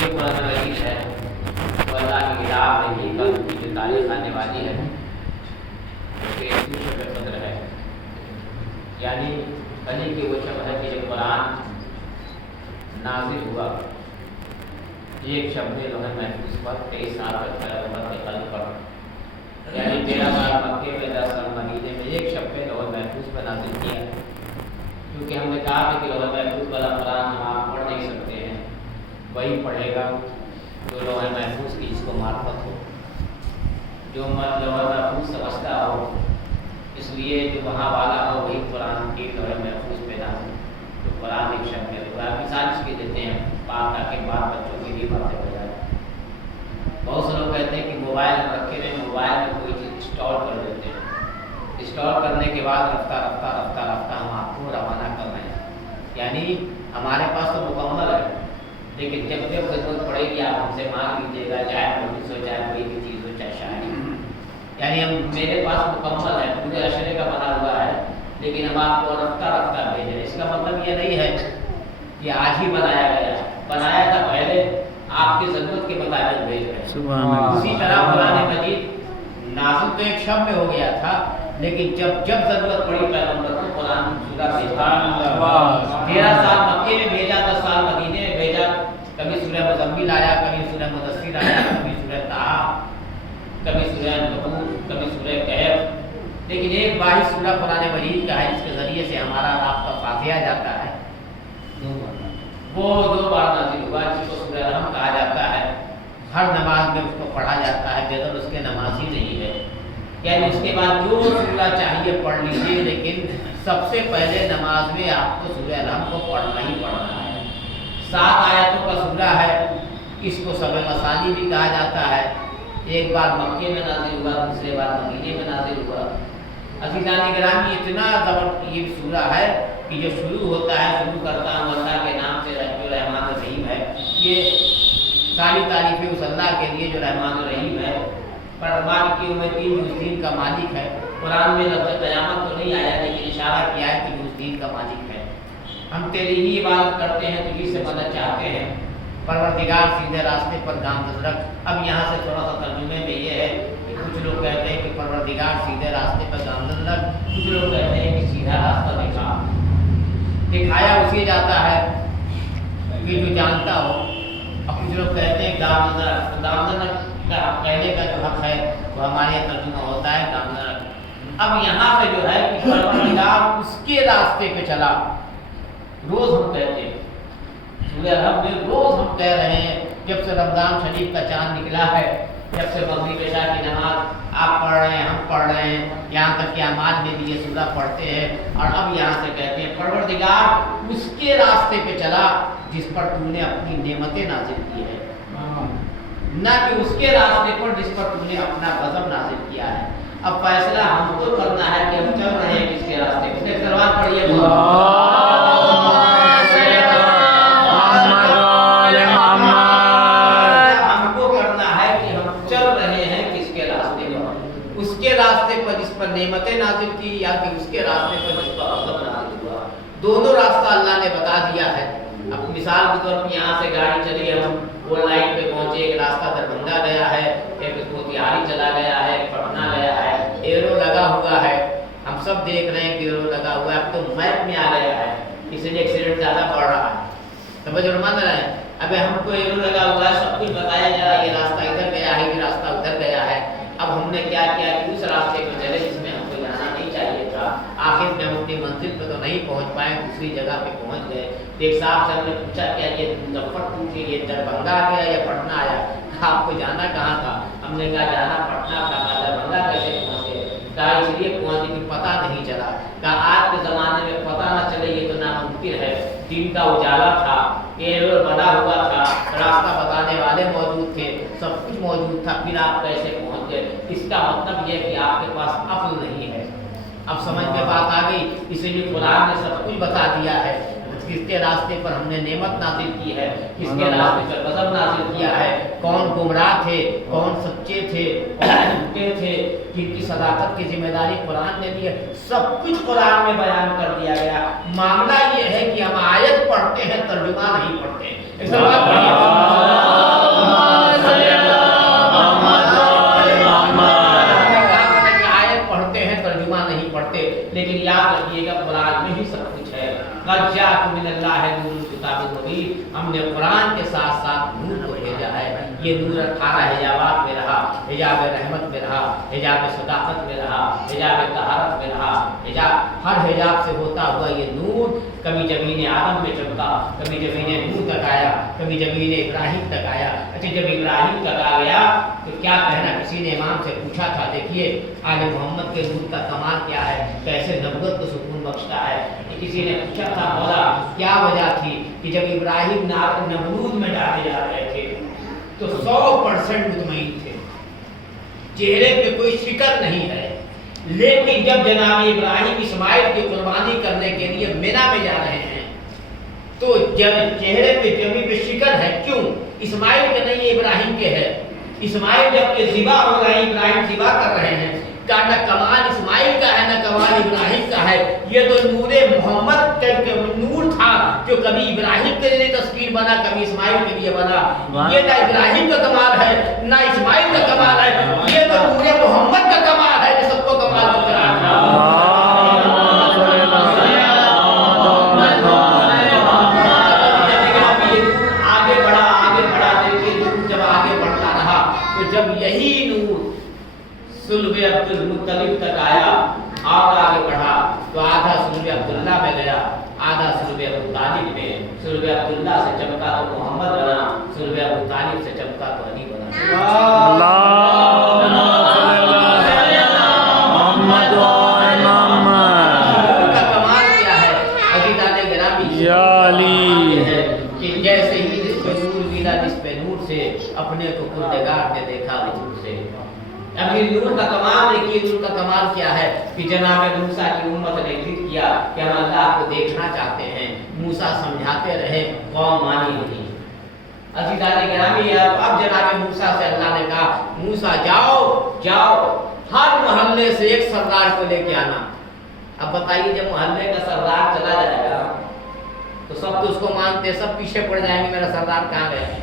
یہ قرآن مجید ہے وہ اللہ کی کتاب ہے، یہ کل کی جو تاریخ آنے والی ہے کہ شب قدر ہے، یعنی کل کی وہ شب ہے کہ یہ قرآن نازل ہوا، ایک شب میں لوح محفوظ پر 23 سال تک پیغمبر کے قلب پر، یعنی 13 سال مکے میں 10 سال مدینے میں، ایک شب میں لوح محفوظ پر نازل کیا، کیونکہ ہم نے کہا ہے کہ لوح محفوظ والا قرآن ہم آپ پڑھ نہیں سکتے ہیں، وہی پڑھے گا جو لوح محفوظ کی جس کو معرفت ہو، جو لوح محفوظ سمجھتا ہو، اس لیے جو وہاں والا ہو وہی قرآن کی لوح محفوظ پہ نازل، تو قرآن ایک شب میں ہوگا۔ مثال اس کی دیتے ہیں بات تاکہ بات بچوں کے لیے باتیں ہو جائے۔ بہت سے لوگ کہتے ہیں کہ موبائل رکھے ہوئے موبائل میں کوئی چیز انسٹال کر دیتے ہیں، انسٹال کرنے کے بعد رفتہ رفتہ ہم آپ کو روانہ کر رہے ہیں، یعنی ہمارے پاس تو مکمل ہے، لیکن جب ضرورت پڑے گی آپ ہم سے مانگ لیجیے گا، چاہے پولیس ہو، چاہے کوئی بھی چیز ہو، چاہے شاعری، یعنی ہم میرے پاس مکمل ہے، پورے اشرے کا بنا ہوا ہے، لیکن ہم آپ کو رفتہ بھیج رہے ہیں۔ اس کا مطلب یہ نہیں ہے کہ آج ہی بنایا گیا، بنایا تھا پہلے، آپ کی ضرورت کے مطابق بھیج رہے ہیں۔ اسی طرح قرآن مجید نازل تو ایک شب میں ہو گیا تھا، لیکن جب ضرورت پڑی پیغمبر کو قرآن سورہ بھیجا، 13 سال مکے میں بھیجا، 10 سال مدینے میں بھیجا، کبھی سورہ مزمل آیا، کبھی سورہ مدثر آیا، کبھی سورہ طٰہٰ، کبھی سورہ عنکبوت، کبھی سورہ کہف، لیکن ایک واحد سورہ قرآن مجید کا ہے جس کے ذریعے سے ہمارا رابطہ فاتحہ جاتا ہے، وہ 2 بار نازل ہوا، جس کو سورہ رحم کہا جاتا ہے، ہر نماز میں اس کو پڑھا جاتا ہے، بغیر اس کے نماز ہی نہیں ہے، یعنی اس کے بعد جو سورہ چاہیے پڑھ لیجیے، لیکن سب سے پہلے نماز میں آپ کو سورہ رحم کو پڑھنا ہی پڑھنا ہے۔ 7 آیتوں کا سورہ ہے، اس کو سبع مثانی بھی کہا جاتا ہے، ایک بار مکے میں نازل ہوا، دوسرے بار مدینے میں نازل ہوا۔ عزیزان گرامی اتنا زبردست یہ سورہ ہے کہ جو شروع ہوتا ہے، شروع کرتا ہوں اللہ کے نام سے جو رحمان الرحیم ہے، یہ ساری تعریفیں اس اللہ کے لیے جو رحمان الرحیم ہے، پروردگار کی امید اس دین کا مالک ہے۔ قرآن میں لفظ قیامت تو نہیں آیا، لیکن اشارہ کیا ہے کہ اس دین کا مالک ہے، ہم تیری ہی عبادت کرتے ہیں، تجھی سے مدد چاہتے ہیں، پروردگار سیدھے راستے پر گامزن رکھ۔ اب یہاں سے تھوڑا سا ترجمے میں یہ ہے کہ کچھ لوگ کہتے ہیں کہ پروردگار سیدھے راستے پر گامزن رکھ، کچھ لوگ کہتے ہیں کہ سیدھا راستہ دکھایا اسے جاتا ہے کہ جو جانتا ہو، اور کچھ لوگ کہتے ہیں گامزن رکھ۔ گامزن رکھ کا کہنے کا جو حق ہے وہ ہمارے یہاں ترجمہ ہوتا ہے گامزن رکھ۔ اب یہاں سے جو ہے کہ پروردگار اس کے راستے پہ چلا، روز ہم کہتے ہیں سورہ رحم میں، روز ہم کہہ رہے ہیں، جب سے رمضان شریف کا چاند نکلا ہے، جب سے مغرب عشاء کی نماز آپ پڑھ رہے ہیں، ہم پڑھ رہے ہیں، یہاں تک کہ اعمال میں بھی یہ سورہ پڑھتے ہیں، اور اب یہاں سے کہتے ہیں پروردگار اس کے راستے پہ چلا جس پر تو نے اپنی نعمتیں نازل کی ہے، نہ کہ اس کے راستے پر جس پر تو نے اپنا غضب نازل کیا ہے۔ اب فیصلہ ہم کو کرنا ہے کہ ہم چل رہے ہیں کس کے راستے پہ۔ تلوار پڑھیے نعمتیں نازل کی یا کہ اس کے راستے پر جس پر غضب نازل ہوا، دونوں راستہ اللہ نے بتا دیا ہے۔ اب مثال کے طور پر یہاں سے گاڑی چلی، ہم وہ لائن پہ پہنچے، ایک راستہ دربھنگہ گیا ہے، ایک موتیہاری چلا گیا ہے، ایک پٹنہ گیا ہے، ایرو لگا ہوا ہے، ہم سب دیکھ رہے ہیں کہ ایرو لگا ہوا ہے، اب تو میپ میں آ گیا ہے، اس لیے ایکسیڈنٹ زیادہ بڑھ رہا ہے، سمجھ مان رہے ہیں۔ اب ہم کو ایرو لگا ہوا ہے، سب کچھ بتایا جا رہا ہے، یہ راستہ ادھر گیا ہے، یہ راستہ ادھر گیا ہے، اب ہم نے کیا کیا کہ اس راستے کو چلے جس میں ہم کو جانا نہیں چاہیے تھا، آخر میں ہم اپنی منزل پہ تو نہیں پہنچ پائے، دوسری جگہ پہ پہنچ گئے۔ ایک صاحب سے ہم نے پوچھا کیا یہ مظفرپور کے لیے دربھنگہ گیا یا پٹنہ آیا؟ آپ کو جانا کہاں تھا؟ ہم نے کہا جانا پٹنہ تھا۔ کہا دربھنگہ کیسے پہنچے؟ کہا اس لیے پہنچے کہ پتہ نہیں چلا۔ کہا آج کے زمانے میں پتہ نہ چلے یہ تو ناممکن ہے، دن کا اجالا تھا، ایرو بنا ہوا تھا، راستہ بتانے والے موجود تھے، سب کچھ موجود تھا، پھر آپ کیسے پہنچ گئے؟ اس کا مطلب یہ کہ آپ کے پاس عقل نہیں ہے۔ اب سمجھ میں بات آ گئی، اسی لیے قرآن نے سب کچھ بتا دیا ہے، کس کے راستے پر ہم نے نعمت نازل کی ہے، کس کے راستے پر غضب نازل کیا ہے، کون گمراہ تھے، کون سچے تھے، کون جھوٹے تھے، جن کی صداقت کی ذمہ داری قرآن نے دی ہے، سب کچھ قرآن میں بیان کر دیا گیا۔ معاملہ یہ ہے کہ ہم آیت پڑھتے ہیں، ترجمہ نہیں پڑھتے۔ یہ نور 18 حجابات میں رہا، حجاب رحمت میں رہا، حجاب صداقت میں رہا، حجاب طہارت میں رہا، حجاب ہر حجاب سے ہوتا ہوا یہ نور کبھی جبین آدم میں چمکا، کبھی جبین نوح تک آیا، کبھی جبین ابراہیم تک آیا۔ اچھا جب ابراہیم تک آ گیا تو کیا کہنا، کسی نے امام سے پوچھا تھا دیکھیے آل محمد کے نور کا کمال کیا ہے، کیسے نبوت کو سکون بخشتا ہے۔ کسی نے پوچھا تھا مولا کیا وجہ تھی کہ جب ابراہیم نمرود میں ڈالے جا رہے تھے تو 100% مطمئن تھے، چہرے پہ کوئی فکر نہیں ہے، لیکن جب جناب ابراہیم اسماعیل کی قربانی کرنے کے لیے مینا میں جا رہے ہیں تو جب چہرے پہ جمی پہ شکر ہے، کیوں؟ اسماعیل کے نہیں ابراہیم کے ہے۔ اسماعیل جب کہ ذبح ہو رہے ہیں، ابراہیم ذبح کر رہے ہیں، کہ نہ کمال اسماعیل کا ہے نہ کمال ابراہیم کا ہے، یہ تو نور محمد کا نور تھا جو کبھی ابراہیم کے لیے تذکیر بنا، کبھی اسماعیل کے لیے بنا۔ یہ نہ ابراہیم کا کمال ہے نہ اسماعیل کا کمال ہے، یہ تو نور محمد کا کمال ہے جو سب کو کمال بتلا رہا ہے۔ جب یہی نور صلب عبد المطلب تک آیا اور آگے بڑھا تو آدھا صلب عبداللہ میں گیا، آدھا صلب ابو طالب میں، صلب عبداللہ سے چمکا تو محمد بنا، صلب ابو طالب سے چمکا تو علی بنا۔ کا کمال کیا ہے عزیزان گرامی؟ یا علی کہ جیسے ہی جس پہ نور ملا، جس پہ نور سے اپنے کو پروردگار نے دیکھا حضور سے۔ اب یہ نور کا کمال دیکھیے، نور کا کمال کیا ہے کہ جناب موسیٰ کی امت نے ضد کیا کہ ہم اللہ کو دیکھنا چاہتے ہیں، موسیٰ سمجھاتے رہے، قوم مانی نہیں۔ عزیزان گرامی اب جناب موسیٰ سے اللہ نے کہا موسیٰ جاؤ ہر محلے سے ایک سردار کو لے کے آنا۔ اب بتائیے جب محلے کا سردار چلا جائے گا تو سب تو اس کو مانتے، سب پیچھے پڑ جائیں گے میرا سردار کہاں گیا ہے۔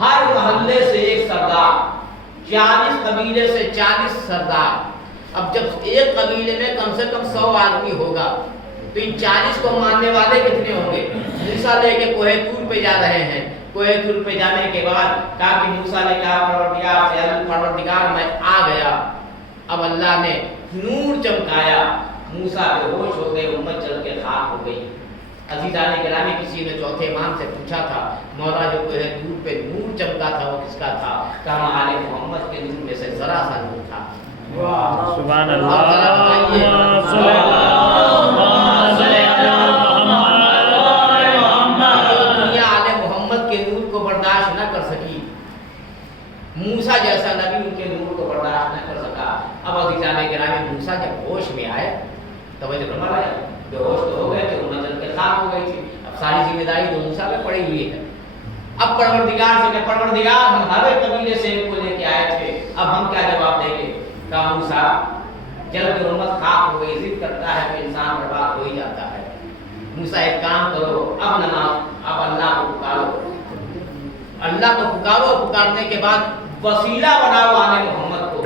ہر محلے سے ایک سردار، 40 قبیلے سے 40 سردار۔ اب جب ایک قبیلے میں کم سے کم 100 آدمی ہوگا تو ان 40 کو ماننے والے کتنے ہوں گے؟ موسیٰ لے کے کوہ طور پہ جا رہے ہیں، کوہ طور پہ جانے کے بعد کہا کہ موسیٰ نے کہا پروردگار میں آ گیا۔ اب اللہ نے نور چمکایا، موسیٰ بے ہوش ہو گئے، امت جل کے خاک ہو گئی۔ عزیزان گرامی کسی نے چوتھے امام سے پوچھا تھا مولا جو کوہ طور پہ نور چمکا تھا وہ کس کا تھا؟ کہا آل محمد کے نور میں سے ذرا سا نور تھا۔ سبحان اللہ، دنیا آل محمد کے نور کو برداشت نہ کر سکی، موسیٰ جیسا نبی ان کے نور کو برداشت نہ کر سکا۔ اب عزیزان گرامی موسیٰ جب ہوش میں آئے توجہ فرما رہے ہیں، بے ہوش تو ہو گئے تھے، امت جل کے خاک ہو گئی تھی، اب ساری ذمہ داری تو موسیٰ پہ پڑی ہوئی ہے۔ اب پروردگار سے کہ پروردگار ہم ہر ایک قبیلے سے ایک کو لے کے آئے تھے، اب ہم کیا جواب دیں گے؟ کہا موسیٰ جب کہ امت خاک ہو گئی، ضد کرتا ہے تو انسان برباد ہو ہی جاتا ہے۔ موسیٰ ایک کام کرو، اب نماز، اب اللہ کو پکارو، اللہ کو پکارو، پکارنے کے بعد وسیلہ بناؤ آل محمد کو۔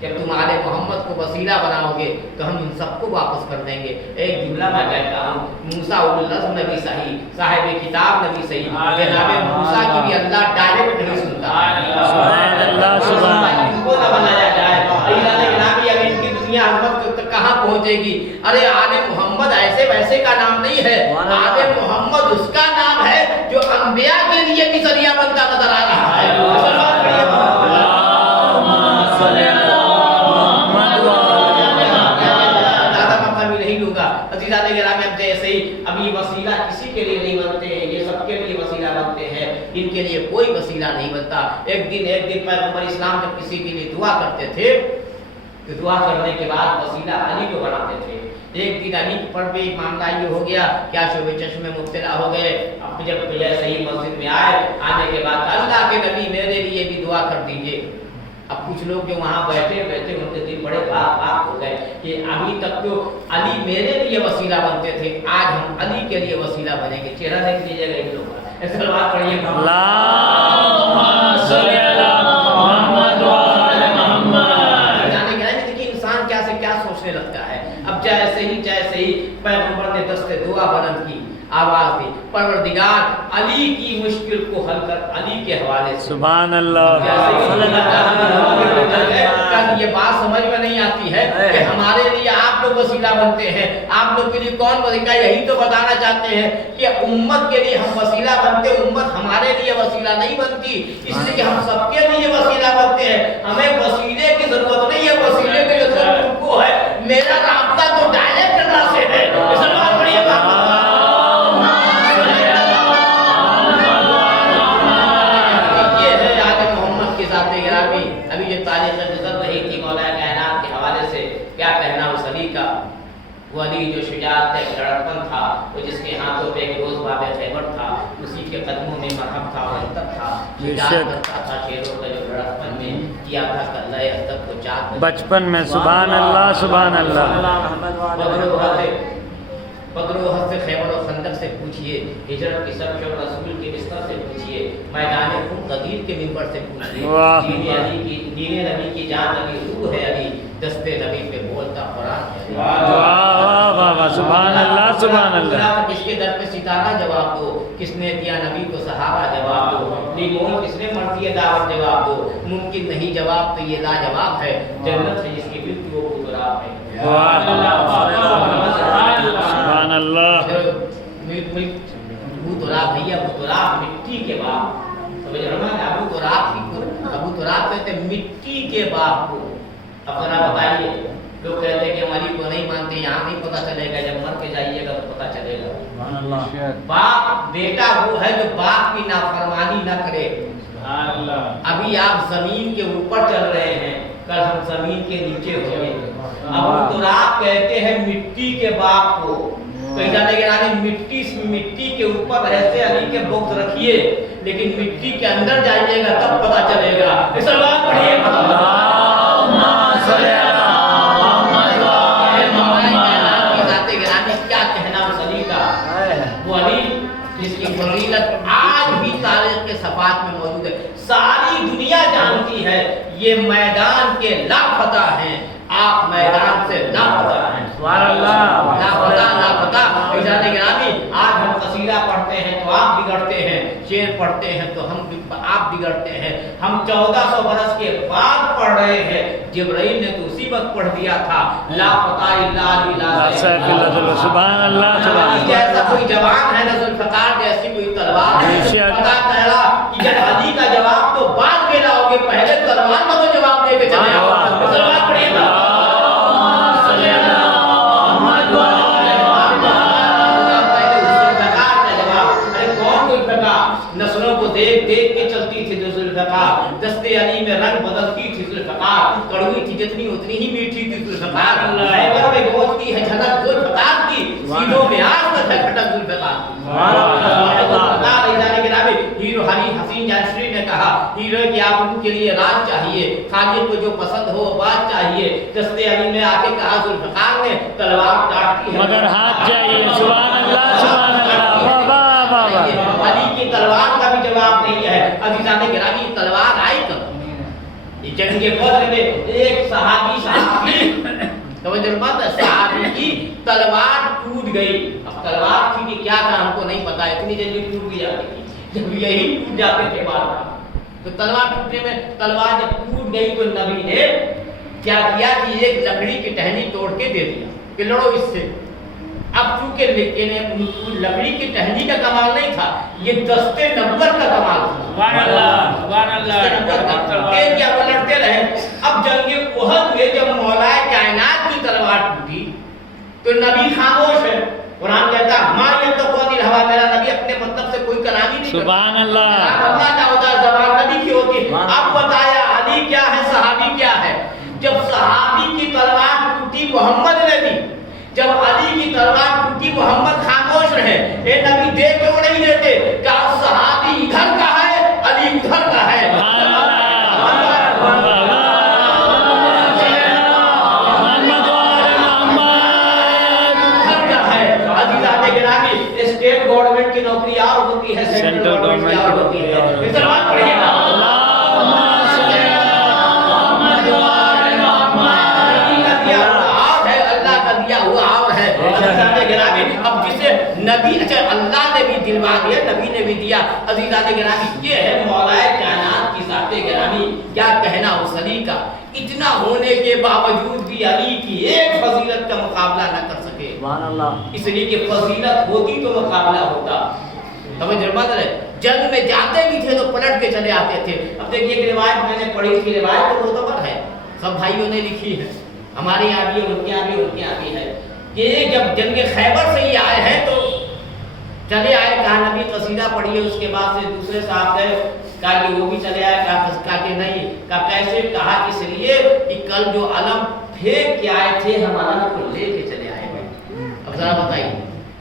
جب تم آل محمد کو وسیلہ بناؤ گے تو ہم ان سب کو واپس کر دیں گے۔ ایک جملہ میں کہتا ہوں، موسیٰ اولوالعزم نبی صحیح، صاحب کتاب نبی صحیح، جناب موسیٰ کی بھی اللہ ڈائریکٹ نہیں سنتا۔ سبحان اللہ، سبحان اللہ، ان کو نہ بنایا جائے۔ اللہ نے گرامی اب ان کی دنیا عظمت کہاں پہنچے گی؟ ارے آل محمد ایسے ویسے کا نام نہیں ہے، آل محمد اس کا نام ہے جو انبیاء کے لیے بھی ذریعہ بنتا نظر آ رہا ہے۔ ابھی وسیلہ کسی کے لیے نہیں بنتے ہیں، یہ سب کے لیے وسیلہ بنتے ہیں، ان کے لیے کوئی وسیلہ نہیں بنتا۔ ایک دن پیغمبر اسلام جب کسی کے لیے دعا کرتے تھے تو دعا کرنے کے بعد وسیلہ علی کو بناتے تھے۔ ایک دن علی پر بھی معاملہ یہ ہو گیا، کیا شعب چشم میں مبتلا ہو گئے۔ اب جب صحیح مسجد میں آنے کے بعد اللہ کے نبی میرے لیے بھی دعا کر دیجئے۔ اب کچھ لوگ جو وہاں بیٹھے ان کے دل بڑے پاک ہو گئے کہ ابھی تک تو علی میرے لیے وسیلہ بنتے تھے، آج ہم علی کے لیے وسیلہ بنیں گے۔ چہرہ دیکھ لیجیے گا ان لوگوں کا، ایسا بات پڑھیے اللہم صلی علی محمد و آل محمد۔ جانے کے لیے دیکھیے انسان کیا سے کیا سوچنے لگتا ہے۔ اب جیسے ہی پیغمبر نے دست دعا بلند کی، آواز دی، پروردگار علی کی مشکل کو حل کر علی کے حوالے سے. سبحان اللہ. یہ بات سمجھ میں نہیں آتی ہے کہ ہمارے لیے آپ لوگ وسیلہ بنتے ہیں. آپ لوگ کے لیے کون وسیلہ؟ یہی تو بتانا چاہتے ہیں کہ امت کے لیے ہم وسیلہ بنتے، امت ہمارے لیے وسیلہ نہیں بنتی. اس لیے کہ ہم سب کے لیے وسیلہ بنتے ہیں. ہمیں وسیلے کی ضرورت نہیں ہے، وسیلے کی جو ضرورت کو ہے. میرا رابطہ تو ڈائریکٹ اللہ سے ہے. مسلمان پڑھیے گا. ابھی جو تاریخ گزر رہی تھی مولا کائنات کے حوالے سے کیا کہنا اس علی کا. وہ علی جو شجاعت تھا، لڑکپن تھا، وہ جس کے ہاتھوں پہ ایک روز باب خیبر تھا، اسی کے قدموں میں مرہم تھا اور ادب تھا. شجاعت کرتا تھا شیروں کا جو لڑکپن میں کیا تھا کلہ ادب کو چاک بچپن میں. سبحان اللہ سبحان اللہ. بدر و احد سے، خیبر و خندق سے پوچھئے، ہجرت کی سب اور رسول کے بستر سے پوچھئے، میدان خون غدیر کے منبر سے پوچھئے. دین نبی کی جان نبی روح ہے علی، دست نبی پہ بولتا قرآن ہے. واہ واہ واہ. سبحان اللہ سبحان اللہ. کس کے در پہ ستارہ جواب دو، کس نے دیا نبی کو صحابہ جواب دو، لیمون کس نے مر دیا دعوت جواب دو. ممکن نہیں جواب تو یہ لاجواب ہے، جنت ہے جس کی ملتی وہ گزراب ہے. سبحان اللہ. ابو تراب بھیا، ابو تراب مٹی کے باپ. سمجھ رہے ہیں؟ ابو تراب کہتے ہیں مٹی کے باپ کو. اب ذرا بتائیے، لوگ کہتے ہیں کہ ہم علی کو نہیں مانتے، یہاں نہیں پتہ چلے گا، جب مر کے جائیے گا تو پتہ چلے گا. باپ بیٹا وہ ہے جو باپ کی نافرمانی نہ کرے. ابھی آپ زمین کے اوپر چل رہے ہیں، کل ہم زمین کے نیچے ہوں گے. ابو تراب کہتے ہیں مٹی کے باپ کو. کہیں جانے کے نانے مٹی کے اوپر ایسے علی کے بغض رکھیے، لیکن مٹی کے اندر جائیے گا تب پتہ چلے گا. اس اللہ پڑھیے کیا کہنا اس علی کا. وہ علی جس کی فضیلت آج بھی تاریخ کے صفحات میں موجود ہے. ساری دنیا جانتی ہے یہ میدان کے لاپتہ ہیں، آپ میدان سے لاپتہ ہیں. لاپتہ. آج ہم قصیدہ پڑھتے ہیں تو آپ بگڑتے ہیں، شعر پڑھتے ہیں تو آپ بگڑتے ہیں. ہم 1400 برس کے بعد پڑھ رہے ہیں. جبرائیل نے تو اسی وقت پڑھ دیا تھا لاپتہ الا علی. سبحان اللہ. جیسا کوئی جوان ہے نہ ذوالفقار جیسی کوئی تلوار. پتا چلا کہ جب علی کا جواب تو بعد میں لاؤ گے، پہلے تلوار کا تو جواب دے کے چلے آؤ. تلوار پڑھیے گا. نسلوں کو دیکھ کے چلتی تھی ذوالفقار. دستے علی میں رنگ بدلتی تھی ذوالفقار. کڑوی تھی جتنی اتنی ہی میٹھی تھی ذوالفقار. خیبر میں گونجتی ہے جھلک ذوالفقار کی، سینوں میں آگ نہ تھا کھٹک ذوالفقار کی. ہیرو ہری حسین جانشری نے کہا ہیرو کی آبرو کے لیے راز چاہیے، خالق کو جو پسند ہو بات چاہیے. دستے علی میں آ کے کہا ذوالفقار نے تلوار کاٹتی ہے مگر ہاتھ چاہیے. سبحان اللہ سبحان اللہ. علی کی تلوار کا بھی جواب نہیں ہے. عزیزان گرامی تلوار آئی کب؟ یہ جنگ بدر میں ایک صحابی کی تلوار ٹوٹ گئی. اب تلوار تھی کہ کیا تھا ہم کو نہیں پتا، اتنی جلدی ٹوٹ بھی جاتی تھی. جب یہی ٹوٹ جاتے تھے بار بار تو تلوار ٹوٹنے میں، تلوار جب ٹوٹ گئی تو نبی نے کیا کیا کہ ایک لکڑی کی ٹہنی توڑ کے دے دیا کہ لڑو اس سے. اب چونکہ لکڑی کی ٹہنی کا کمال نہیں تھا، یہ دستے نمبر کا کمال تھا. وہ لڑتے رہے. اب جنگ احد میں جب مولا کائنات کی تلوار ٹوٹی تو نبی خاموش ہے. قرآن کہتا ہے ما ینطق عن الہویٰ، میرا نبی اپنے مطلب سے کوئی کلامی نہیں کرتا. سبحان اللہ. اللہ تعالیٰ زبان نبی کی ہوتی ہے. اب بتایا علی کیا ہے، صحابی کیا ہے. جب صحابی کی تلوار ٹوٹی محمد نے دی، جب علی کی تلوار ٹوٹی محمد خاموش رہے. اے نبی دے کیوں نہیں دیتے؟ کیا صحابی ادھر کا ہے، علی ادھر کا ہے. اسٹیٹ گورنمنٹ کی نوکری اور ہوتی ہے، سینٹرل گورنمنٹ کی اور ہوتی ہے. مسلمان پڑھیے گا. اللہ کا دیا ہوا اور ہے. اب جسے नबी, अच्छा अल्लाह ने भी दिलवा दिया, नबी ने भी दिया। अज़ीज़ान गिरामी, ये है मौलाए कायनात की ज़ाते गिरामी, क्या कहना उस अली का। इतना होने के बावजूद भी अली की एक फजीलत का मुकाबला न कर सके। सुभान अल्लाह। इसलिए कि फजीलत होती तो मुकाबला होता। समझ रहे, जंग में जाते भी थे तो पलट के चले आते थे। अब देखिए एक रिवायत मैंने पढ़ी थी, रिवायत तो मुतबर है, सब भाइयों ने लिखी है, हमारे यहाँ भी, उनके यहाँ भी, उनके यहाँ भी है, कि जब जंग खैबर से ही आए हैं तो चले आए, कहा नबी कसीदा पढ़िए, उसके बाद से दूसरे साहब गए, कहा कि वो भी चले आए, कहा कि नहीं, कहा कैसे, कहा इसलिए कि कल जो अलम फेंक के आए थे हम अलम को लेके चले आए हैं। अब जरा बताइए,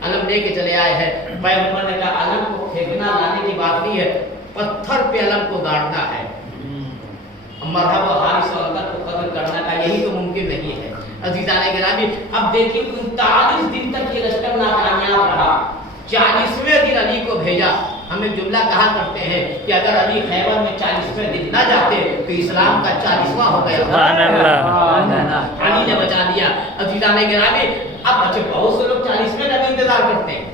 अलम लेके चले आए हैं, पैगंबर ने कहा अलम को फेंकना लाने की बात नहीं है, पत्थर पे अलम को गाड़ना है, मरहब हारिस और अल्लाह को कदर करना का यही तो मुमकिन नहीं है। अज़ीज़ान गिरामी, अब देखिए 39 दिन तक ये लश्कर नाकामयाब रहा, 40वें दिन अली को भेजा। हम एक जुमला कहा करते हैं कि अगर अली खैबर में 40वें दिन न जाते तो इस्लाम का 40वां हो गया। अली ने बचा दिया। अज़ीज़ान गिरामी, अब अच्छे बहुत से लोग 40वें का भी इंतजार करते हैं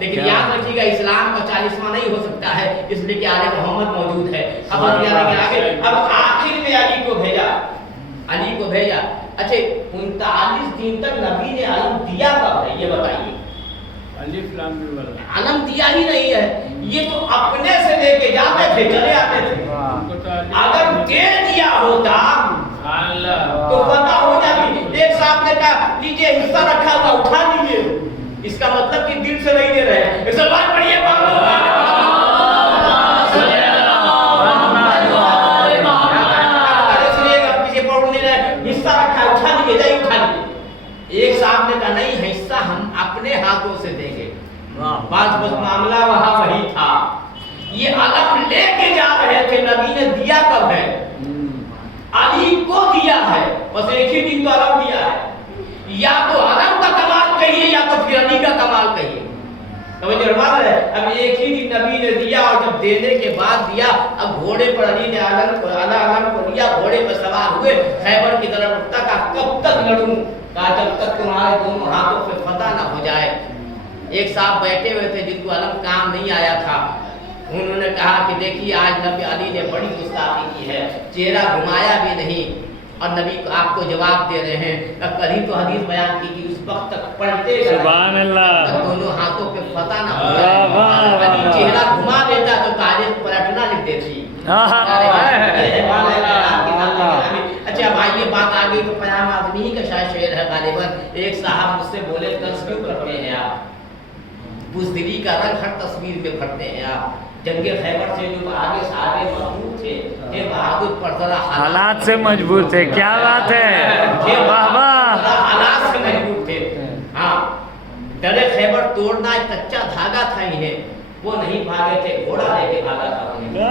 लेकिन याद रखिएगा इस्लाम का 40वां नहीं हो सकता है, इसलिए कि आले मोहम्मद मौजूद है। अब आखिर में अली को भेजा, अली को भेजा। अच्छा 39 दिन तक नबी ने अलम दिया कब है ये बताइए। अलम दिया ही नहीं है, ये तो अपने से लेके जाते थे, चले आते थे। अगर दे दिया होता तो पता हो जाती। एक साहब ने कहा लीजिए हिस्सा रखा हुआ उठा लीजिए, इसका मतलब कि दिल से नहीं दे रहे हैं। सवाल पढ़िए हिस्सा रखा उठा लीजिए, उठा लीजिए। एक साहब ने कहा नहीं, हिस्सा हम अपने हाथों से देंगे। बस मामला वहां वही था। ये अलम लेके जा रहे थे, नबी ने दिया कब है? अली को दिया है, बस एक ही दिन तो अलम दिया है। या तो अलम का कमाल कहिए या तो फिर अली का कमाल कहिए। तो अब एक ही दिन नबी ने दिया, और जब देने के बाद दिया, अब घोड़े पर अली ने अलम को लिया, घोड़े पर सवार हुए, खैबर की तरफ उठता, कहा कब तक लड़ूं? कहा जब तक तुम्हारे दोनों हाथों पे फतह ना हो जाए। एक साहब बैठे हुए थे जिनको अलम काम नहीं आया था, उन्होंने कहा कि देखिए आज नबी अली ने बड़ी गुस्ताखी की है, चेहरा घुमाया भी नहीं और नबी को आपको जवाब दे रहे हैं। अब कल ही तो हदीस बयान की कि उस वक्त तक पढ़ते सुभान अल्लाह, दोनों हाथों पे फतह ना हो जाए। चेहरा घुमा देता तो तारीख पलटना लिख देती। अच्छा अब आइए बात आ गई तो पयाम आदमी ही का शायद शेर है गालिबन। एक साहब मुझसे बोले कर्ज क्यों करते हैं आप, बुज़दिली का रंग हर तस्वीर में भरते हैं आप। जंगे खैबर से जो आगे सारे मजबूत थे, ये बहादुर पर जरा हालात से मजबूत थे। क्या बात है, बाबा हालात से मजबूत थे। हाँ, डरे खैबर तोड़ना एक कच्चा धागा था इन्हें, वो नहीं भागे थे, घोड़ा लेके भागा था उन्हें।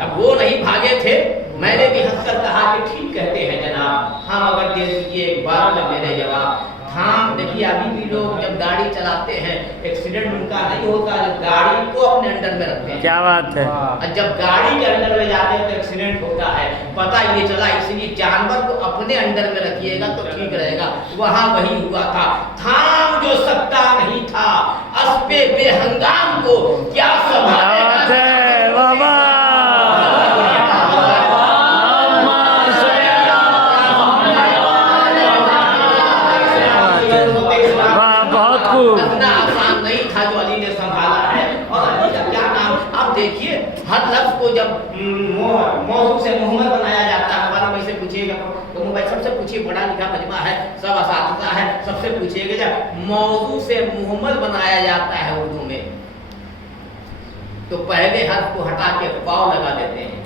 अब वो नहीं भागे थे, मैंने भी हंसकर कहा कि ठीक कहते हैं जनाब, हम अगर दे दीजिए एक बार में मेरे जवाब। थाम देखिए अभी भी लोग जब गाड़ी चलाते हैं एक्सीडेंट उनका नहीं होता, जब गाड़ी को अपने अंडर में रखते हैं। क्या बात है। और जब गाड़ी के अंदर में जाते हैं तो एक्सीडेंट होता है, पता ये चला। इसलिए जानवर को अपने अंडर में रखिएगा तो ठीक रहेगा। वहां वही हुआ था, थाम जो सकता नहीं था अस्पे बेहंगाम को क्या संभालेगा बाबा। इतना आसान नहीं था जो अली ने संभाला है। और अली का क्या नाम, आप देखिए हर लफ्ज को जब मौजू से मोहम्मद बनाया जाता है, हमारा भाई से पूछिएगा तो भाई सबसे पूछिए, पढ़ा लिखा मजमा है, सब असातिज़ा है, सबसे पूछिएगा जब मौजू से मोहम्मद बनाया जाता है उर्दू में तो पहले हर्फ को हटा के वाव लगा देते हैं,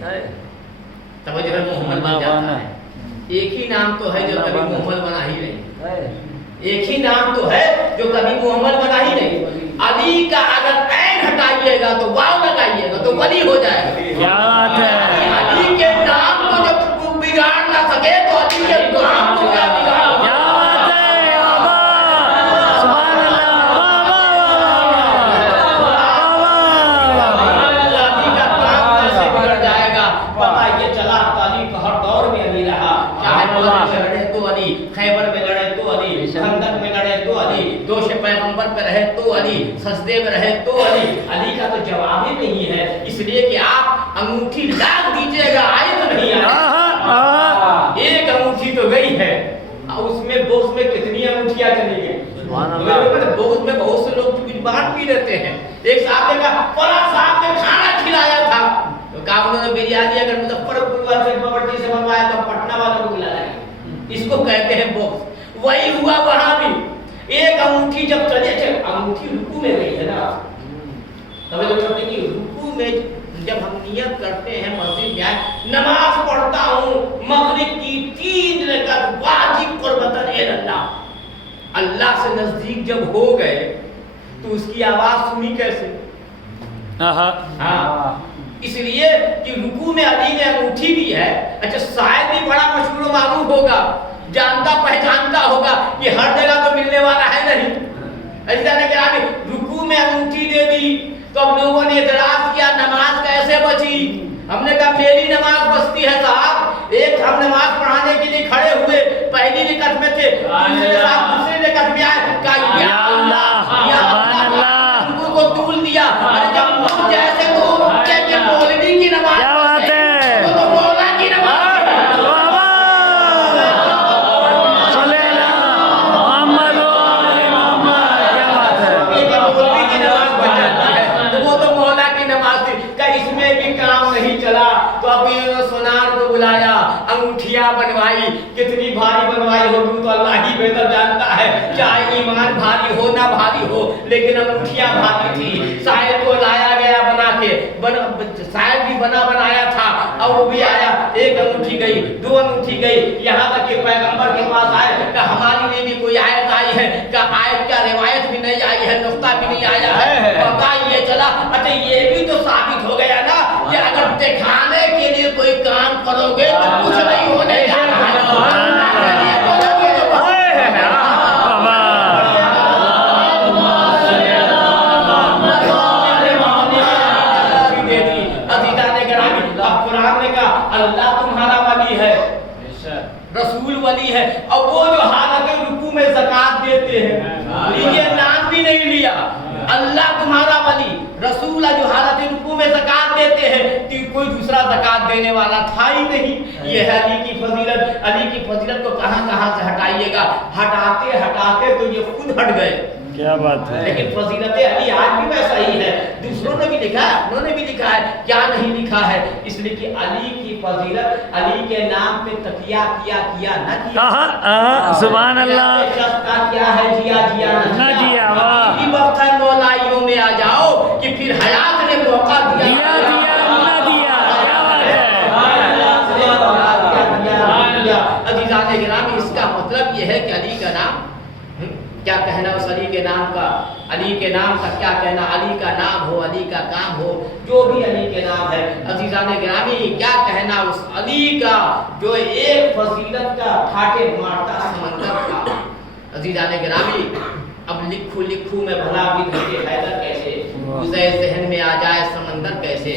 समझ रहे, मोहम्मद बन जाता है। एक ही नाम तो है जो कभी मोहम्मद बना ही नहीं, एक ही नाम तो है जो कभी मोहम्मद बना ही नहीं। अली का अगर ऐन हटाइएगा तो वाव लगाइएगा तो वली हो जाएगा। क्या बात है। अली के नाम को जब बिगाड़ ना सके तो अली के नाम को क्या बिगाड़। क्या बात है बाबा, सुभान अल्लाह। अली का काम कैसे बिगड़ जाएगा पता ये चला। तालीम हर दौर में अली रहा, चाहे लड़े तो अली, खैबर में लड़े तो अली, खंदक में लड़े तो अली, सजदे में रहे तो अली का तो जवाब ही नहीं है, इसलिए कि आप अंगूठी लाख दीजिएगा आए तो नहीं आए। एक अंगूठी तो गई है, उसमें बोक्स में कितनी अंगूठियां चली गई। बोक्स में बहुत से लोग बीमार भी रहते हैं। एक साहब ने कहा फला साहब ने खाना खिलाया था, तो कहा उन्होंने बिरयानी अगर मुजफ्फरपुर से बबरटी से बनवाया तो पटना वालों को खिलाया। इसको कहते हैं बॉक्स। वही हुआ वहां भी, एक अंगूठी जब चले अंगूठी रुकू में गई है ना, तब तो कहते कि रुकू में जब हम नियत करते हैं मस्जिद में नमाज पढ़ता हूँ मगरिब की 3 रकात वाजिब कुर्बतन अल्लाह, अल्लाह से नजदीक जब हो गए तो उसकी आवाज सुनी कैसे? हाँ, इसलिए कि रुकू में अली ने अंगूठी दी है। अच्छा, शायद भी बड़ा मशहूर मालूम होगा, जानता पहचानता होगा, ये हर जगह तो मिलने वाला है नहीं। ऐसा नहीं कि रुकू में अंगूठी दे दी तो अब लोगों ने इतराज किया नमाज कैसे बची। हमने कहा मेरी नमाज बचती है साहब। एक हम नमाज पढ़ाने के लिए खड़े हुए, पहली रकात में थे, दूसरे रकात में आए, कहा या अल्लाह या अल्लाह, उनको को तूल दिया। अरे जब जैसे तो के मौलवी की नमाज, क्या बात है, तो मौला की नमाज, तो अभी सोनार को बुलाया, अंगूठियां बनवाई, कितनी भारी बनवाई होगी तो अल्लाह ही बेहतर जानता है। चाहे ईमान भारी हो ना भारी हो, लेकिन अंगूठियां भारी थी। शायद को लाया गया बना के, शायद भी बना बनाया था, और वो भी आया, एक अंगूठी गई, 2 अंगूठी गई, यहाँ तक कि पैगंबर के पास आए कि हमारी लिए भी कोई आयत आई है? का आयत का रिवायत भी नहीं आई है, नुक्ता भी नहीं आया है, पता ये चला। अच्छा, ये भी तो साबित हो गया ना कि अगर दिखाने के लिए कोई काम करोगे तो कुछ नहीं होने जा रहा है। अल्लाह तुम्हारा वली है, रसूल वली है, और वो जो हालत रुकू में ज़कात देते हैं, ये नाम भी नहीं लिया। अल्लाह तुम्हारा वली, रसूल जो हालत रुकू में ज़कात देते हैं, तो कोई दूसरा ज़कात देने वाला था ही नहीं। ये है अली की फजीलत। अली की फजीलत को कहां से हटाइएगा, हटाते हटाते तो ये खुद हट गए। क्या बात है। लेकिन फजीलत अली आज भी वैसा ही है। दूसरों ने भी लिखा है, उन्होंने भी लिखा है, क्या नहीं लिखा है? इसलिए कि अली की फजीलत, अली के नाम पे तकिया किया न किया, सुभान अल्लाह, का क्या है, जिया ना जिया, वाह, वक्त है मौलाइयों में आ जाओ कि फिर हयात ने मौका दिया ना दिया। अजीज़ान गिरामी, इसका मतलब ये है कि अली का नाम, क्या कहना उस अली के नाम का, अली के नाम का क्या कहना, अली का नाम हो, अली का काम हो, जो भी अली के नाम है। अजीज़ान गिरामी, क्या कहना उस अली का जो एक फजीलत का ठाटे मारता समंदर था। अजीज़ान गिरामी, अब लिखू में भला भी धरती हैदर कैसे, उसे जहन में आ जाए समंदर कैसे,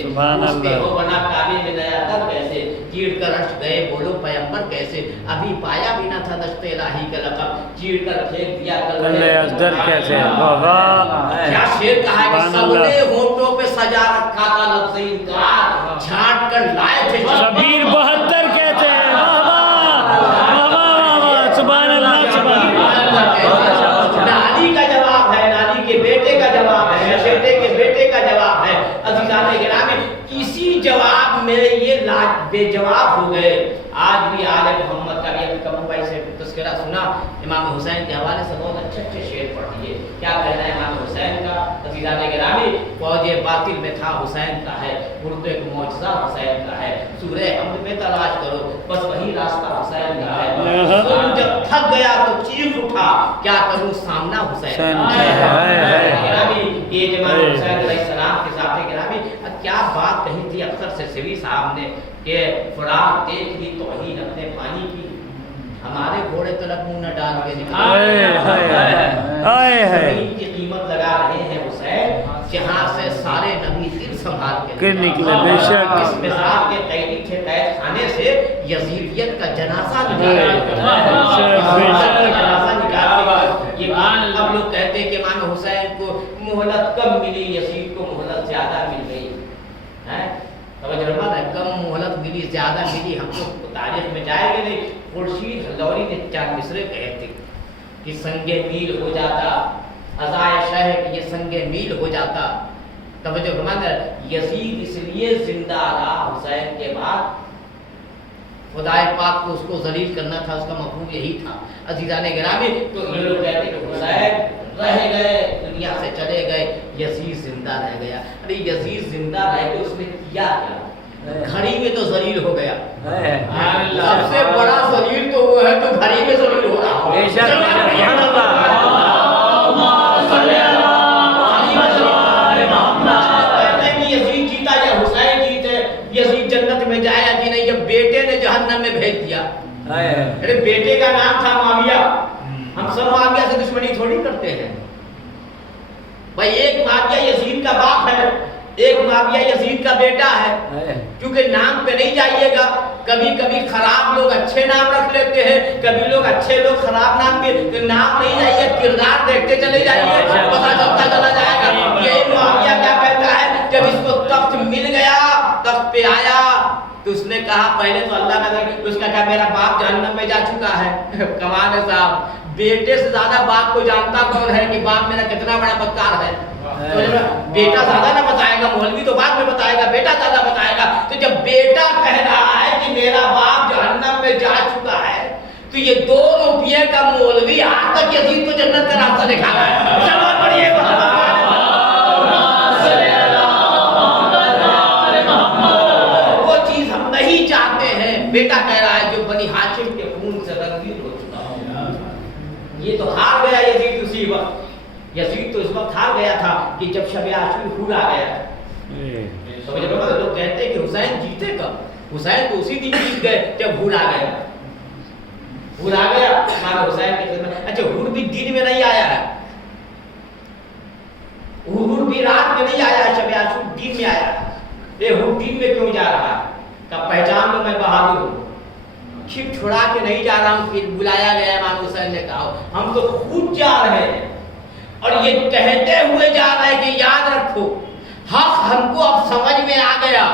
उसके हो बना काबे में नया दर कैसे, चीड़ कर अर्श गए बोलो पैगंबर कैसे, अभी पाया भी ना था दश्ते इलाही का लक़ब, चीड़ कर फेंक दिया कल्ले अज़दर कैसे। क्या शेर कहा है कि सबने होठों पे सजा रखा था लफ्ज़ इनकार, छांट कर लाए थे शबीर 72 कहते हैं। सुभान अल्लाह, नाली का जवाब है, नाली के बेटे का जवाब है, बेटे के बेटे का जवाब है। अज़ीज़ान गिरामी, इसी जवाब में ये बेजवाब हो गए। आज भी आले मोहम्मद का भी अभी कम भाई से तस्करा सुना, इमाम हुसैन के हवाले से बहुत अच्छे शेर पढ़ दिए। क्या कहना है इमाम हुसैन का? अज़ीज़ान गिरामी, फौज बातिल में था हुसैन का है, मुर्दे को मौजज़ा हुसैन का है, सूरह हमद में तलाश करो बस वही रास्ता हुसैन का है। जब थक गया तो चीख उठा, क्या करूं सामना हुसैन का है। ये इमाम हुसैन अलैहिस्सलाम के साथ गिरामी क्या बात कही थी अख्तर से सिवी साहब ने कि फराग देख ली तौहीन अपने पानी की, हमारे घोड़े तलक मुंह न डाल के जमीन की कीमत लगा रहे हैं हुसैन, जहां से सारे नबी दिल संभाल के निकले। बेशक इस मिसाल के कैदी थे कैद खाने से यजीदियत का जनाजा निकाल, ये अब लोग कहते हैं कि इमाम हुसैन को मोहलत कम मिली, यजीद को मोहलत ज्यादा मिल गई है। कम मोहलत मिली, ज्यादा मिली। हम तो तारीख में जाएंगे नहीं। खुर्शीद हल्लौरी ने 4 मिसरे कहे थे कि संगे मील हो जाता, अज़ाए शह कि ये संगे मील हो जाता। तब जो यजीद इसलिए जिंदा रहा हुसैन के बाद, खुदाए पाक को उसको जलील करना था, उसका मफहूम यही था। अजीज़ाने गिरामी, तो ये लोग कहते कि हुसैन रह गए, दुनिया से चले गए, यजीद जिंदा रह गया। अरे यजीद जिंदा रह के उसने किया क्या? घड़ी में तो जलील हो गया। सबसे बड़ा जलील तो वो है तो घड़ी में जलील हो रहा। यजीद जन्नत में जाया कि नहीं, जब बेटे ने जहन्नम में भेज दिया। अरे बेटे का नाम था मुआविया। हम सब मुआविया से दुश्मनी थोड़ी करते हैं भाई। एक मुआविया यजीद का बाप है, एक मुआविया यजीद का बेटा है। क्योंकि नाम पे नहीं जाइएगा, कभी कभी खराब लोग अच्छे नाम रख लेते हैं, कभी लोग अच्छे लोग खराब नाम के, तो नाम नहीं जाइए, किरदार देखते चले जाइए, पता चलता चला जाएगा। ये मुआविया क्या कहता है, जब इसको तख्त मिल गया, तख्त पे आया तो उसने कहा, पहले तो अल्लाह का, उसका कहा मेरा बाप जहन्नम में जा चुका है। कमाल है साहब, बेटे से ज्यादा बाप को जानता कौन है कि बाप मेरा कितना बड़ा बदकार है। तो बेटा ज्यादा ना बताएगा, मौलवी तो बाद में बताएगा, बेटा ज्यादा बताएगा। तो जब बेटा कह रहा है कि मेरा बाप जहन्नम में जा चुका है, तो ये 2 रुपये का मौलवी आज तक यजीद को जन्नत का रास्ता दिखा रहा है। समझ पड़िए, वो चीज हम नहीं चाहते हैं। बेटा कह रहा है जो बनी हाशिम के खून से रंगीन हो चुका है। ये तो हार गया यजीद उसी वक्त। यजीद तो इस वक्त हार गया था कि जब शब आशूर हुर आ गया। तो लोग कहते हैं कि हुसैन जीते कब? हुसैन तो उसी दिन जीत गए जब हुर आ गया। हुर आ गया हमारा हुसैन की खिदमत। अच्छा, हुर भी दिन में नहीं आया है, हुर भी रात में नहीं आया है, शब आशूर दिन में आया है। ये हुर दिन में क्यों जा रहा है? कब पहचान लो मैं बहादुर हूँ, छिप छुड़ा के नहीं जा रहा हूँ कि बुलाया गया इमाम हुसैन ने कहा। हम तो खुद जा रहे हैं और ये कहते हुए जा रहे हैं कि याद रखो हक हमको अब समझ में आ गया।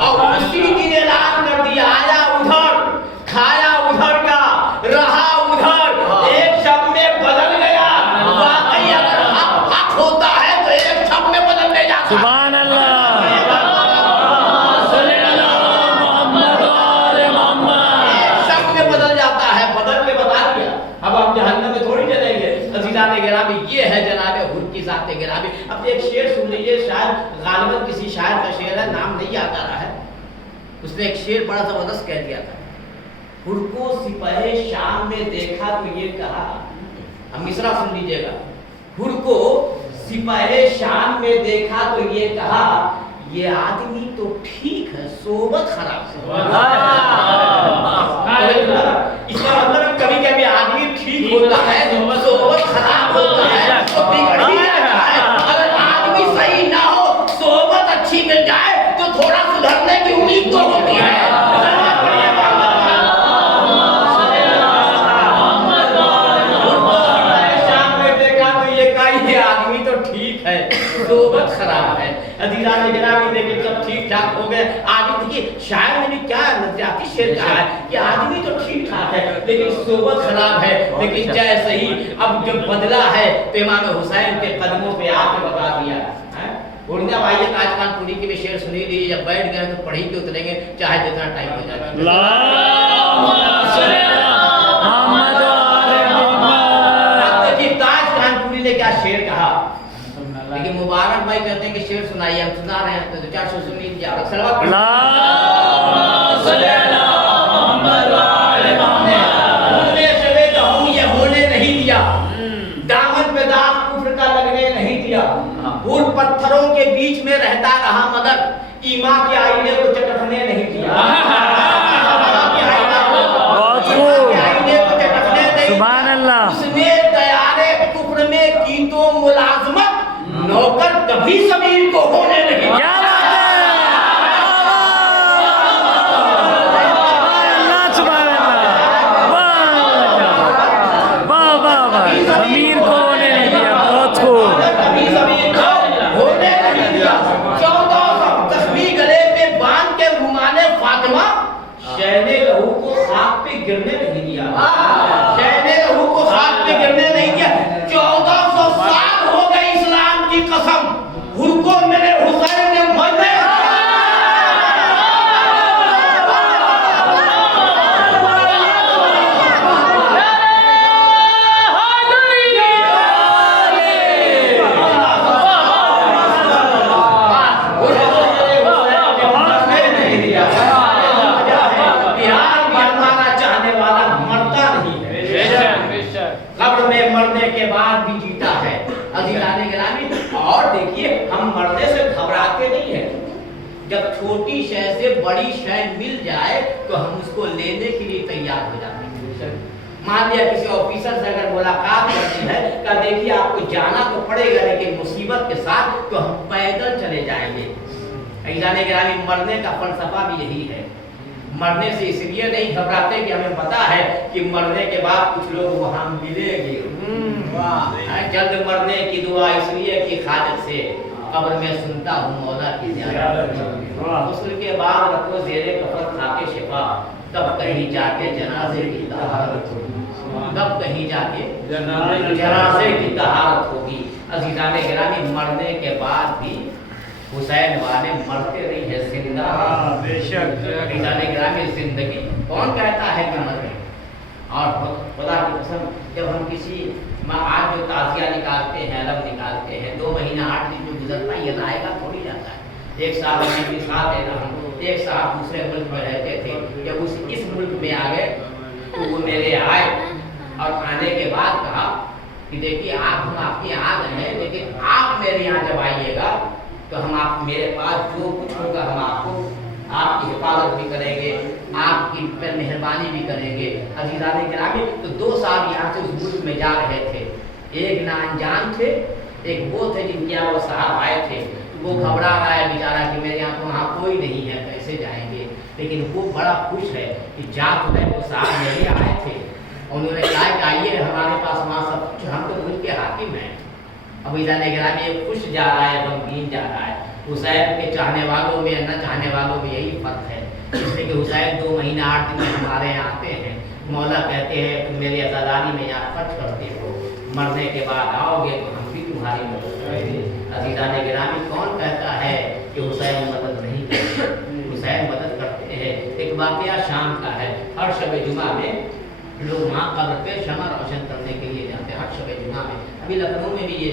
और उसी दिन ऐलान कर दिया, आया उधर, खाया उधर का, रहा उधर, एक शब्द में बदल गया। वाकई अगर हक होता है तो एक शब्द में बदलने जाता है। सुभान अल्लाह, एक शब्द में बदल जाता है, बदल के बता दिया। अब हम जहन्नम में थोड़ी चलेंगे। अज़ीज़ाने गिरामी, ये है जनाब हुर की ज़ाते गिरामी। अब एक शेर सुन लीजिए, शायद गालिबन किसी शायर का शेर है, नाम नहीं आता रहा है। उसने एक शेर बड़ा जबरदस्त कह दिया था। हुर को सिपाही शाम में देखा तो ये कहा, हम मिसरा सुन लीजिएगा। हुर को सिपाही शाम में देखा तो ये कहा, ये आदमी तो ठीक है, सोबत खराब है। इसका मतलब कभी कभी आदमी ठीक होता है, सोबत खराब होता है तो बिगड़ ही जाता है। अगर आदमी सही ना हो, सोबत अच्छी मिल जाए तो थोड़ा सुधरने की उम्मीद तो होती है। शाम में देखा तो ये कहा, ये आदमी तो ठीक है, सोबत खराब है। अज़ीज़ाने गिरामी, लेकिन जब ठीक ठाक हो गए आदमी, देखिए शायर ने क्या नजरियाती शेर कहा है कि आदमी तो ठीक ठाक है लेकिन सोबत खराब है। लेकिन जैसे ही अब जब बदला है तो इमाम हुसैन के कदमों पे आके बता दिया है। उड़ना भाई आज कानपुरी की भी शेर सुनी लीजिए, जब बैठ गए तो पढ़ी के उतरेंगे चाहे जितना टाइम हो जाए। ताज कानपुरी ने क्या शेर कहा, लेकिन मुबारक भाई कहते हैं कि शेर सुनाइए, हम सुना रहे हैं तो 400 सुन लीजिए। और सलवात ये होने नहीं दिया, दामन पे दाग कुफ्र का लगने नहीं दिया। उन पत्थरों के बीच में रहता रहा मगर ईमा के आईने को चटकने नहीं दिया। सुभान अल्लाह। उसने तैयारे कुफ्र में की तो मुलाजमत, नौकर कभी ज़मीर को होने नहीं दिया। ज़मीर को होने नहीं नहीं दिया। 1400 तस्बीह गले पे बांध के घुमाने फातिमा, शहने लहू को खाक पे गिरने नहीं दिया। शहने लहू को खाक पे गिरने नहीं दिया। 1400 साल हो गए इस्लाम की कसम, उनको मेरे हुसैन ने मरने कब्र में मरने के बाद भी जीता है। अज़ीज़ाने गिरामी, और देखिए हम मरने से घबराते नहीं हैं। जब छोटी शय से बड़ी शय मिल जाए तो हम उसको लेने के लिए तैयार हो जाते हैं। मान लिया किसी ऑफिसर से अगर मुलाकात करनी है, कहा देखिए आपको जाना तो पड़ेगा लेकिन मुसीबत के साथ, तो हम पैदल चले जाएंगे। अज़ीज़ाने गिरामी, मरने का फलसफा भी यही है। मरने से इसलिए नहीं घबराते कि हमें पता है कि मरने के बाद कुछ लोग वहां मिलेंगे। जल्द मरने की दुआ इसलिए कि खालिक से कब्र में सुनता हूँ मौला की ज़ियारत। उसके बाद रखो ज़ेरे कफन खाके शिफा, तब कहीं जाके जनाजे की तहारत होगी। तब कहीं जाके जनाजे की तहारत होगी। अज़ीज़ाने गिरामी, मरने के बाद भी हुसैन वाले मरते नहीं है, जिंदा बेशक। अज़ीज़ाने गिरामी, जिंदगी कौन कहता है कि मर गए? और खुदा की कसम, जब हम किसी आज जो ताज़िया निकालते हैं, अलग निकालते हैं, 2 महीना 8 दिन में गुजरता है, ये लाएगा थोड़ी जाता है। एक साहब अपनी मिसाल दे रहा हूँ, एक साहब दूसरे मुल्क में रहते थे, जब इस मुल्क में आ गए तो वो मेरे आए और आने के बाद कहा कि देखिए हम आपके यहाँ गए हैं, लेकिन आप मेरे यहाँ जब आइएगा तो हम आप मेरे पास जो कुछ होगा हम आपको आपकी हिफाजत भी करेंगे, आपकी पर मेहरबानी भी करेंगे। अज़ीज़ाने गिरामी, तो 2 साल यहाँ से उस मुल्क में जा रहे थे। एक ना अनजान थे, एक वो थे जिनके यहाँ वो साहब आए थे। वो घबरा रहा है बेचारा कि मेरे यहाँ तो वहाँ कोई नहीं है, कैसे जाएंगे। लेकिन वो बड़ा खुश है कि जा तो मैं, वो साहब मेरे आए थे, उन्होंने कहा कि आइए हमारे पास वहाँ सब कुछ, हम तो मुल्क के हाकिम हैं। अज़ीज़ाने गिरामी, ये खुश जा रहा है, गमगीन जा रहा है। हुसैन के चाहने वालों में न चाहने वालों में यही फर्क है, इसलिए कि हुसैन 2 महीना 8 दिन में हमारे यहाँ आते हैं। मौला कहते हैं तुम मेरी अज़ादारी में यहाँ खर्च करते हो, मरने के बाद आओगे तो हम भी तुम्हारी मदद करेंगे। अज़ीज़ाने गिरामी, कौन कहता है कि हुसैन मदद नहीं करते? हुसैन मदद करते हैं। एक वाक़या शाम का है, हर शब जुमा में लोग वहाँ कब्र पे शमा रोशन करने के लिए जाते हैं, हर शब जुमा में। अभी लखनऊ में भी ये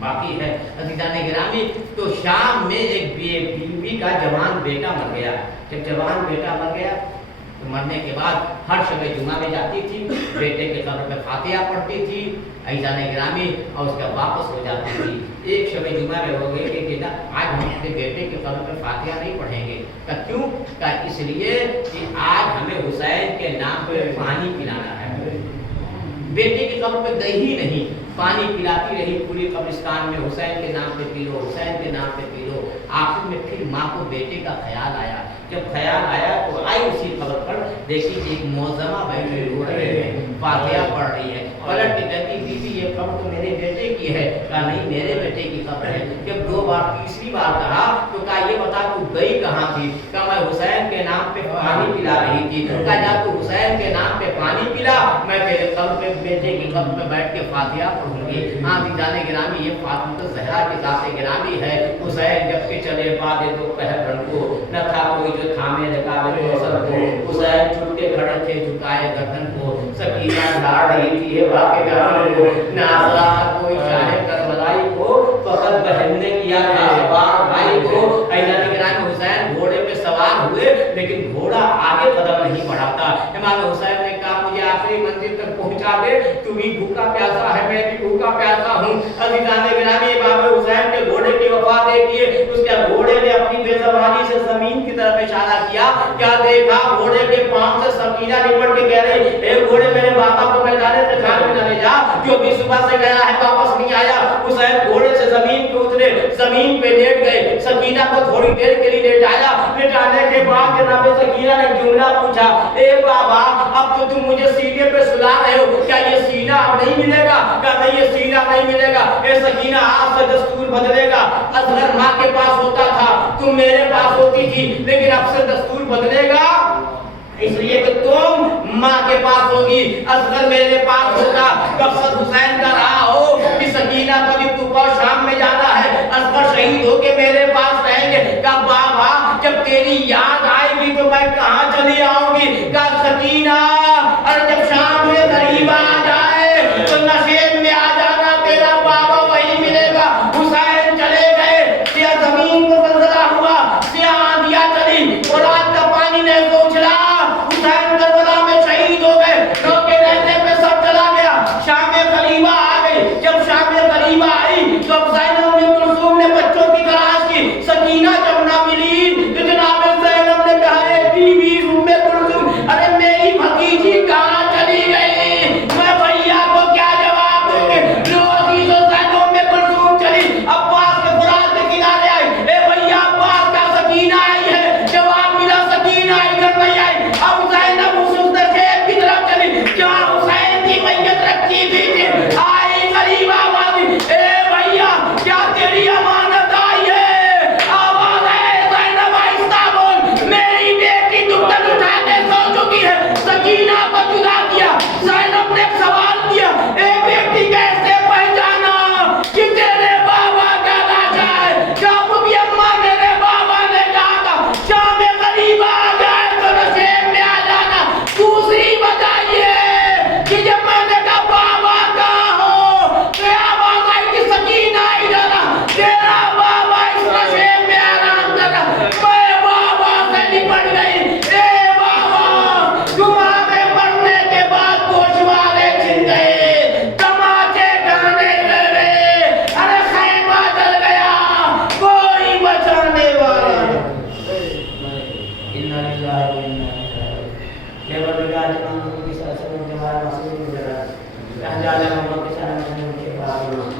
बाकी है। अज़ीज़ाने गिरामी, तो शाम में एक बीवी का जवान बेटा मर गया। जब जवान बेटा मर गया तो मरने के बाद हर शब जुमा में जाती थी, बेटे के कब्र पे फातिहा पढ़ती थी अज़ीज़ाने गिरामी, और उसके वापस हो जाती थी। एक शब जुमा में हो गई कि ना आज हम अपने बेटे के कब्र पे फातिहा नहीं पढ़ेंगे। का क्यों? का इसलिए कि आज हमें हुसैन के नाम पे पानी पिलाना है। बेटे की कब्र पे गई ही नहीं, पानी पिलाती रही पूरी कब्रिस्तान में, हुसैन के नाम पे पी लो, हुसैन के नाम पे पी लो। आखिर में फिर माँ को बेटे का ख्याल आया। जब ख्याल आया तो आई उसी खबर पर, देखी एक मौजमा बैठे रो रहे हैं, फातिहा पढ़ रही है। पलट के कहती दीदी ये कब्र तो मेरे बेटे की है। कहा नहीं, मेरे बेटे की कब्र है। जब 2 बार तीसरी बार कहा तो कहा ये बता तू गई कहाँ थी? कहा मैं हुसैन के नाम पे पानी पिला रही थी। कहा जा तू हुसैन के नाम पे पानी पिला, मैं तेरे कब्र पे बेटे की कब्र पे बैठ के फातिहा पढ़ूंगी। हाँ अज़ीज़ाने गिरामी, ये फातिमा ज़हरा की ज़ात गिरामी है। हुसैन जब के चले बाद तो पहर को न था कोई जो थामे रकाबे असल को, हुसैन छुट के खड़े थे झुकाए गर्दन को, सकीना लाड़ रही थी ये वाक़े गाने को, नाज़रा कोई चाहे करबलाई को, फकत बहन ने किया था सवार भाई को। अज़ीज़ाने गिरामी, हुसैन घोड़े पे सवार हुए लेकिन घोड़ा आगे कदम नहीं बढ़ाता। इमाम हुसैन ने कहा मुझे आखिरी मंजिल तक पहुंचा दे, तू भी भूखा प्यासा है, मैं भी भूखा प्यासा हूँ। अज़ीज़ाने गिरामी, इमाम हुसैन के घोड़े की वफा देखिए, उसके घोड़े ने अपनी बेज़बानी से जमीन की तरफ इशारा किया। क्या देखा? घोड़े के पांव से सकीना निपट के कह रही, ए घोड़े मेरे बाबा को मैदान में खाने में ले जा, जो भी सुबह से गया है वापस नहीं आया। हुसैन घोड़े से जमीन पे उतरे, जमीन पे लेट गए, सकीना को थोड़ी देर के लिए लेटाया। लेटाने के बाद जनाब सकीना ने जुमला पूछा, ए बाबा अब तो तुम मुझे सीने पे सुला रहे हो, क्या ये सीना अब नहीं मिलेगा? क्या नहीं ये सीना नहीं मिलेगा? ए सकीना आज से दस्तूर बदलेगा, اصغر ماں کے پاس ہوتا تھا، تم میرے پاس ہوتی تھی، لیکن اکثر دستور بدلے گا، اس لیے کہ تم ماں کے پاس ہوگی، اصغر میرے پاس ہوگا۔ مقصد حسین کا رہا ہو کہ سکینہ کبھی